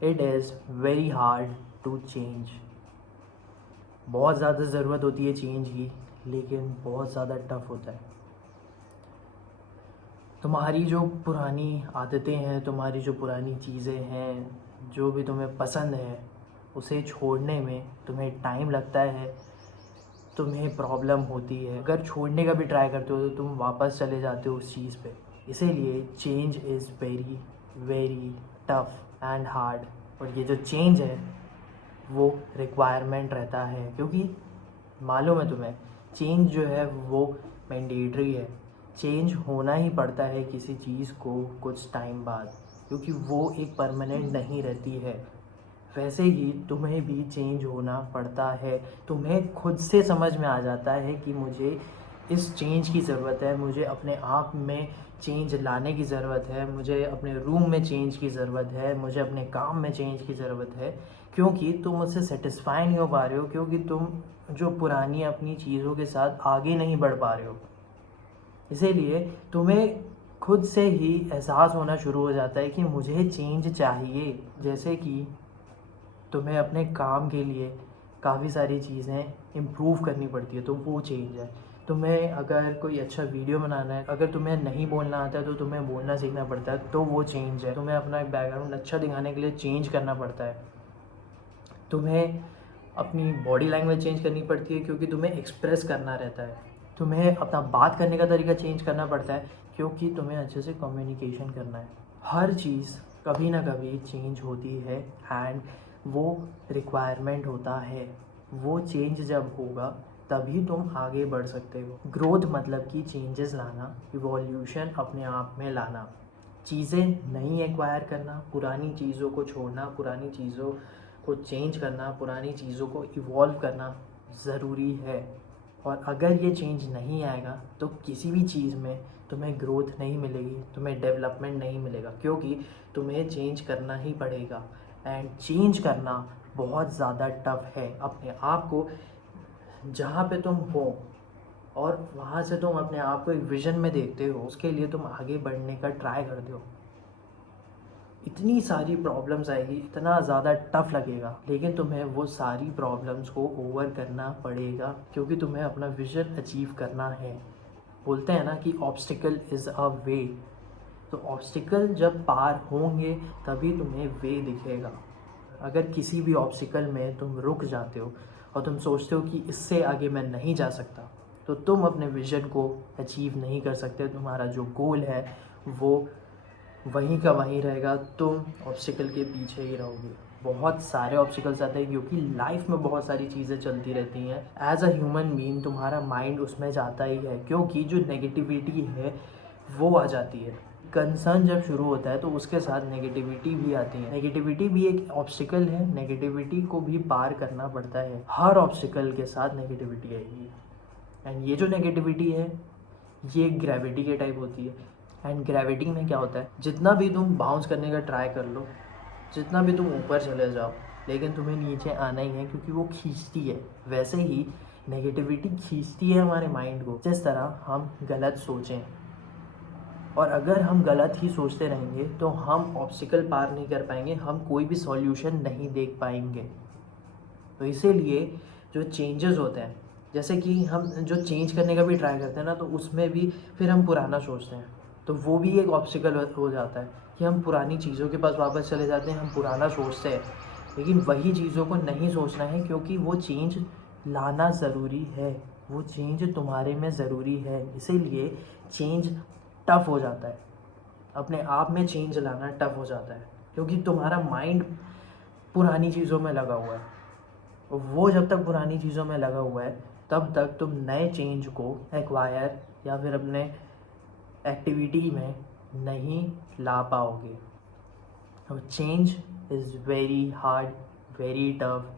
It is very hard to change. बहुत ज़्यादा ज़रूरत होती है चेंज की, लेकिन बहुत ज़्यादा टफ होता है। तुम्हारी जो पुरानी आदतें हैं, तुम्हारी जो पुरानी चीज़ें हैं, जो भी तुम्हें पसंद है, उसे छोड़ने में तुम्हें टाइम लगता है, तुम्हें प्रॉब्लम होती है। अगर छोड़ने का भी ट्राई करते हो तो तुम वापस चले जाते हो उस चीज़ पे। इसीलिए change is very very tough and hard. और ये जो चेंज है वो रिक्वायरमेंट रहता है, क्योंकि मालूम है तुम्हें, चेंज जो है वो मैंडेटरी है। चेंज होना ही पड़ता है किसी चीज़ को कुछ टाइम बाद, क्योंकि वो एक परमानेंट नहीं रहती है। वैसे ही तुम्हें भी चेंज होना पड़ता है। तुम्हें खुद से समझ में आ जाता है कि मुझे इस चेंज की ज़रूरत है, मुझे अपने आप में चेंज लाने की ज़रूरत है, मुझे अपने रूम में चेंज की ज़रूरत है, मुझे अपने काम में चेंज की ज़रूरत है। क्योंकि तुम उससे सेटिस्फाई नहीं हो पा रहे हो, क्योंकि तुम जो पुरानी अपनी चीज़ों के साथ आगे नहीं बढ़ पा रहे हो। इसीलिए तुम्हें खुद से ही एहसास होना शुरू हो जाता है कि मुझे चेंज चाहिए। जैसे कि तुम्हें अपने काम के लिए काफ़ी सारी चीज़ें इम्प्रूव करनी पड़ती है, तो वो चेंज है। तुम्हें अगर कोई अच्छा वीडियो बनाना है, अगर तुम्हें नहीं बोलना आता है तो तुम्हें बोलना सीखना पड़ता है, तो वो चेंज है। तुम्हें अपना एक बैकग्राउंड अच्छा दिखाने के लिए चेंज करना पड़ता है। तुम्हें अपनी बॉडी लैंग्वेज चेंज करनी पड़ती है, क्योंकि तुम्हें एक्सप्रेस करना रहता है। तुम्हें अपना बात करने का तरीका चेंज करना पड़ता है, क्योंकि तुम्हें अच्छे से कम्युनिकेशन करना है। हर चीज़ कभी ना कभी चेंज होती है एंड वो रिक्वायरमेंट होता है। वो चेंज जब होगा तभी तुम आगे बढ़ सकते हो। ग्रोथ मतलब कि चेंजेस लाना, इवोल्यूशन अपने आप में लाना, चीज़ें नई एक्वायर करना, पुरानी चीज़ों को छोड़ना, पुरानी चीज़ों को चेंज करना, पुरानी चीज़ों को इवॉल्व करना ज़रूरी है। और अगर ये चेंज नहीं आएगा तो किसी भी चीज़ में तुम्हें ग्रोथ नहीं मिलेगी, तुम्हें डेवलपमेंट नहीं मिलेगा, क्योंकि तुम्हें चेंज करना ही पड़ेगा। एंड चेंज करना बहुत ज़्यादा टफ है। अपने आप को जहाँ पे तुम हो और वहाँ से तुम अपने आप को एक विज़न में देखते हो, उसके लिए तुम आगे बढ़ने का ट्राई करते हो। इतनी सारी प्रॉब्लम्स आएगी, इतना ज़्यादा टफ लगेगा, लेकिन तुम्हें वो सारी प्रॉब्लम्स को ओवर करना पड़ेगा, क्योंकि तुम्हें अपना विजन अचीव करना है। बोलते हैं ना कि ऑब्स्टिकल इज़ अ वे। तो ऑब्स्टिकल जब पार होंगे तभी तुम्हें वे दिखेगा। अगर किसी भी ऑब्स्टिकल में तुम रुक जाते हो और तुम सोचते हो कि इससे आगे मैं नहीं जा सकता, तो तुम अपने विज़न को अचीव नहीं कर सकते। तुम्हारा जो गोल है वो वहीं का वहीं रहेगा, तुम ऑब्स्टिकल के पीछे ही रहोगे। बहुत सारे ऑब्स्टिकल्स आते हैं, क्योंकि लाइफ में बहुत सारी चीज़ें चलती रहती हैं। एज अ ह्यूमन बीइंग तुम्हारा माइंड उसमें जाता ही है, क्योंकि जो नेगेटिविटी है वो आ जाती है। कंसर्न जब शुरू होता है तो उसके साथ नेगेटिविटी भी आती है। नेगेटिविटी भी एक ऑब्स्टिकल है, नेगेटिविटी को भी पार करना पड़ता है। हर ऑब्स्टिकल के साथ नेगेटिविटी आएगी। एंड ये जो नेगेटिविटी है ये ग्रेविटी के टाइप होती है। एंड ग्रेविटी में क्या होता है, जितना भी तुम बाउंस करने का ट्राई कर लो, जितना भी तुम ऊपर चले जाओ, लेकिन तुम्हें नीचे आना ही है, क्योंकि वो खींचती है। वैसे ही नेगेटिविटी खींचती है हमारे माइंड को। जिस तरह हम गलत सोचें, और अगर हम गलत ही सोचते रहेंगे तो हम ऑब्स्टिकल पार नहीं कर पाएंगे, हम कोई भी सॉल्यूशन नहीं देख पाएंगे। तो इसीलिए जो चेंजेस होते हैं, जैसे कि हम जो चेंज करने का भी ट्राई करते हैं ना, तो उसमें भी फिर हम पुराना सोचते हैं, तो वो भी एक ऑब्स्टिकल हो जाता है कि हम पुरानी चीज़ों के पास वापस चले जाते हैं, हम पुराना सोचते हैं। लेकिन वही चीज़ों को नहीं सोचना है, क्योंकि वो चेंज लाना ज़रूरी है, वो चेंज तुम्हारे में ज़रूरी है। इसीलिए चेंज टफ हो जाता है, अपने आप में चेंज लाना टफ हो जाता है, क्योंकि तुम्हारा माइंड पुरानी चीज़ों में लगा हुआ है। वो जब तक पुरानी चीज़ों में लगा हुआ है तब तक तुम नए चेंज को एक्वायर या फिर अपने एक्टिविटी में नहीं ला पाओगे। Change is very hard, very tough,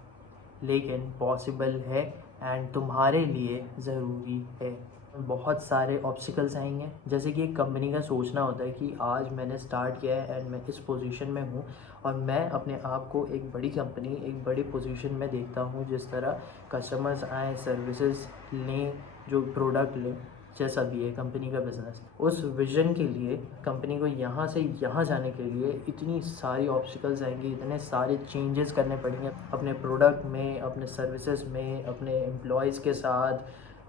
लेकिन पॉसिबल है एंड तुम्हारे लिए ज़रूरी है। बहुत सारे ऑब्स्टिकल्स आएंगे, जैसे कि एक कंपनी का सोचना होता है कि आज मैंने स्टार्ट किया है एंड मैं इस पोजीशन में हूँ, और मैं अपने आप को एक बड़ी कंपनी, एक बड़ी पोजीशन में देखता हूँ। जिस तरह कस्टमर्स आएँ, सर्विसेज लें, जो प्रोडक्ट लें, जैसा भी है कंपनी का बिज़नेस, उस विज़न के लिए कंपनी को यहाँ से यहाँ जाने के लिए इतनी सारी ऑब्स्टिकल्स आएंगी, इतने सारे चेंजेस करने पड़ेंगे अपने प्रोडक्ट में, अपने सर्विसेज में, अपने एम्प्लॉयज़ के साथ,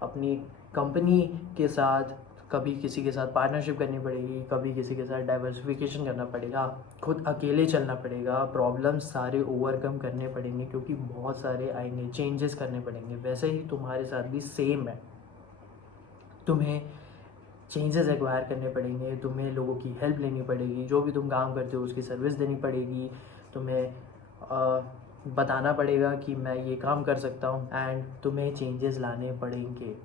अपनी कंपनी के साथ। कभी किसी के साथ पार्टनरशिप करनी पड़ेगी, कभी किसी के साथ डाइवर्सिफिकेशन करना पड़ेगा, खुद अकेले चलना पड़ेगा, प्रॉब्लम्स सारे ओवरकम करने पड़ेंगे क्योंकि बहुत सारे आएंगे, चेंजेस करने पड़ेंगे। वैसे ही तुम्हारे साथ भी सेम है, तुम्हें चेंजेस एक्वायर करने पड़ेंगे, तुम्हें लोगों की हेल्प लेनी पड़ेगी, जो भी तुम काम करते हो उसकी सर्विस देनी पड़ेगी, तुम्हें बताना पड़ेगा कि मैं ये काम कर सकता हूँ, एंड तुम्हें चेंजेस लाने पड़ेंगे।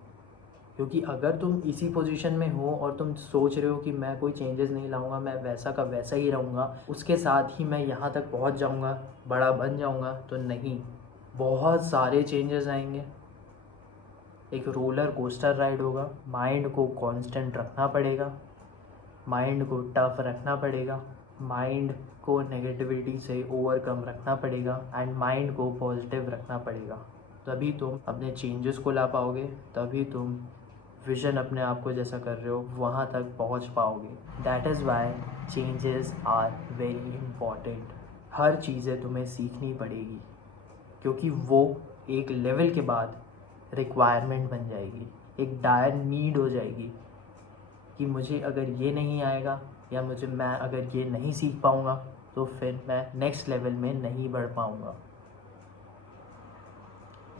क्योंकि अगर तुम इसी पोजीशन में हो और तुम सोच रहे हो कि मैं कोई चेंजेस नहीं लाऊंगा, मैं वैसा का वैसा ही रहूँगा, उसके साथ ही मैं यहाँ तक पहुँच जाऊँगा, बड़ा बन जाऊँगा, तो नहीं, बहुत सारे चेंजेस आएंगे। एक रोलर कोस्टर राइड होगा। माइंड को कांस्टेंट रखना पड़ेगा, माइंड को टफ रखना पड़ेगा, माइंड को नेगेटिविटी से ओवरकम रखना पड़ेगा, एंड माइंड को पॉजिटिव रखना पड़ेगा। तभी तुम अपने चेंजेस को ला पाओगे, तभी तुम विजन अपने आप को जैसा कर रहे हो वहाँ तक पहुँच पाओगे। That is why changes are very important. हर चीज़ें तुम्हें सीखनी पड़ेगी क्योंकि वो एक लेवल के बाद रिक्वायरमेंट बन जाएगी, एक डायर नीड हो जाएगी कि मुझे अगर ये नहीं आएगा या मैं अगर ये नहीं सीख पाऊँगा तो फिर मैं नेक्स्ट लेवल में नहीं बढ़ पाऊँगा।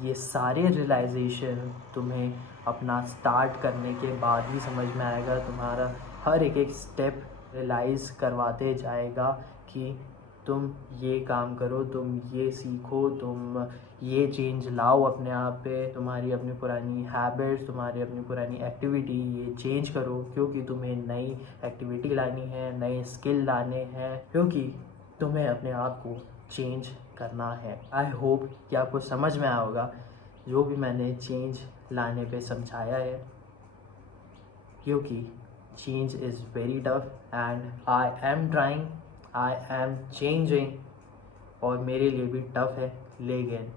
ये सारे रियलाइजेशन तुम्हें अपना स्टार्ट करने के बाद ही समझ में आएगा। तुम्हारा हर एक स्टेप रियलाइज़ करवाते जाएगा कि तुम ये काम करो, तुम ये सीखो, तुम ये चेंज लाओ अपने आप पे, तुम्हारी अपनी पुरानी हैबिट्स, तुम्हारी अपनी पुरानी एक्टिविटी ये चेंज करो, क्योंकि तुम्हें नई एक्टिविटी लानी है, नए स्किल लाने हैं, क्योंकि तुम्हें अपने आप को चेंज करना है। आई होप कि आपको समझ में आया होगा जो भी मैंने चेंज लाने पे समझाया है, क्योंकि change is very tough and I am trying, I am changing, और मेरे लिए भी टफ है, लेकिन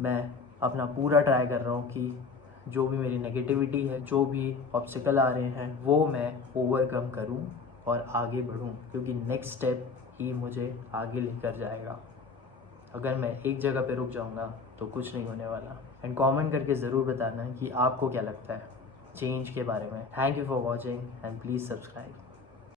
मैं अपना पूरा ट्राई कर रहा हूँ कि जो भी मेरी नेगेटिविटी है, जो भी ऑब्स्टिकल आ रहे हैं, वो मैं ओवरकम करूँ और आगे बढ़ूँ, क्योंकि नेक्स्ट स्टेप ही मुझे आगे लेकर जाएगा। अगर मैं एक जगह पे रुक जाऊंगा तो कुछ नहीं होने वाला। एंड कमेंट करके ज़रूर बताना कि आपको क्या लगता है चेंज के बारे में। Thank you for watching and please subscribe.